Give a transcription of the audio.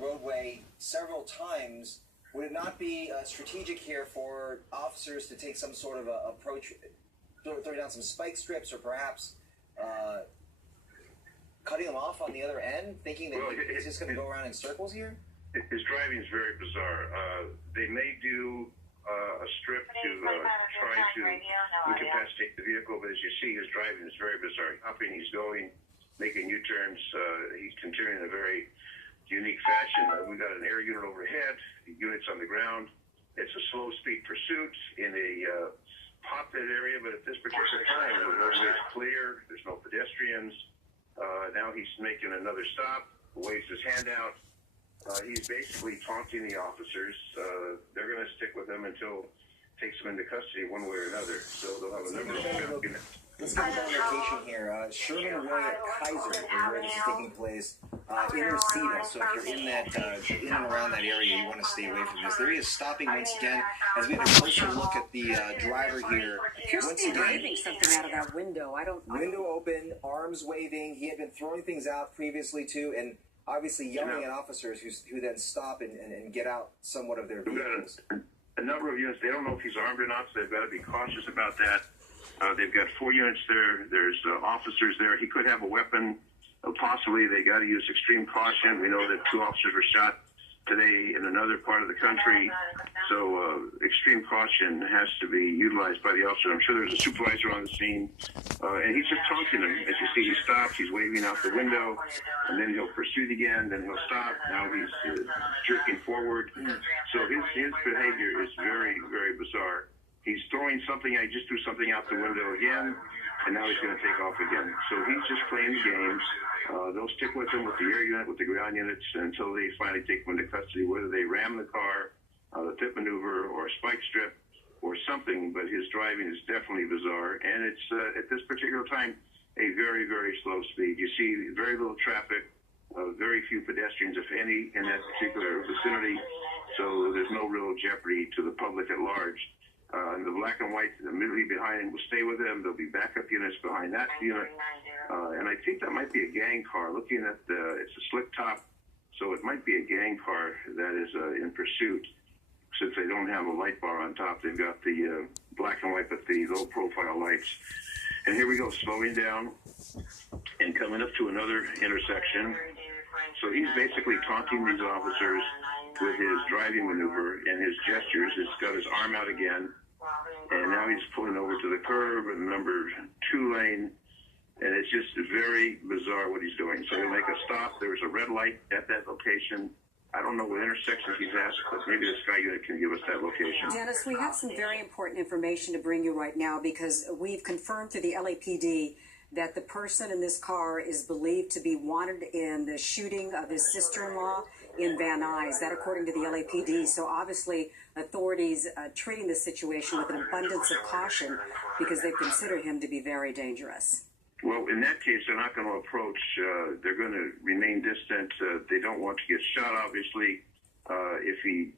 roadway several times. Would it not be strategic here for officers to take some sort of approach, throw down some spike strips, or perhaps cutting them off on the other end, thinking that he's just going to go around in circles here? His driving is very bizarre. They may do a strip to try to incapacitate the vehicle, but as you see, his driving is very bizarre. Hopping, he's going, making U-turns. He's continuing in a very unique fashion. We've got an air unit overhead, units on the ground. It's a slow-speed pursuit in a hotbed area, but at this particular time, the roadway is clear. There's no pedestrians. Now he's making another stop, waves his hand out. He's basically taunting the officers. They're going to stick with him until takes them into custody one way or another. So they'll have a number of units. Let's get a location here. Sherman Way at Kaiser is where this is taking place. Inner Cedar. So if you're in that, in and around that area, you want to stay away from this. There he is stopping once again. As we have a closer look at the driver here. Appears to be waving something out of that window. Window open, arms waving. He had been throwing things out previously too, and obviously yelling at officers who then stop and get out somewhat of their vehicles. A number of units, they don't know if he's armed or not, so they've got to be cautious about that. They've got 4 units there. There's officers there. He could have a weapon. Possibly they got to use extreme caution. We know that 2 officers were shot today in another part of the country. So extreme caution has to be utilized by the officer. I'm sure there's a supervisor on the scene. And he's just taunting him. As you see, he stops. He's waving out the window. And then he'll pursue again. Then he'll stop. Now he's jerking forward. So his behavior is very, very bizarre. He's throwing something. I just threw something out the window again. And now he's going to take off again. So he's just playing the games. They'll stick with him with the air unit, with the ground units, until they finally take him into custody, whether they ram the car, the tip maneuver, or a spike strip, or something. But his driving is definitely bizarre. And it's, at this particular time, a very, very slow speed. You see very little traffic, very few pedestrians, if any, in that particular vicinity. So there's no real jeopardy to the public at large. And the black and white immediately behind him will stay with him. There'll be backup units behind that unit. And I think that might be a gang car. Looking at it's a slick top, so it might be a gang car that is in pursuit. Since they don't have a light bar on top, they've got the black and white with the low profile lights. And here we go, slowing down and coming up to another intersection. So he's basically taunting these officers with his driving maneuver and his gestures. He's got his arm out again. And now he's pulling over to the curb in number 2 lane. And it's just very bizarre what he's doing. So he'll make a stop. There's a red light at that location. I don't know what intersections he's at, but maybe the Sky Unit can give us that location. Dennis, we have some very important information to bring you right now, because we've confirmed through the LAPD that the person in this car is believed to be wanted in the shooting of his sister-in-law in Van Nuys. That according to the LAPD. So obviously authorities treating this situation with an abundance of caution, because they consider him to be very dangerous. Well, in that case, they're not going to approach. They're going to remain distant. They don't want to get shot, obviously. If he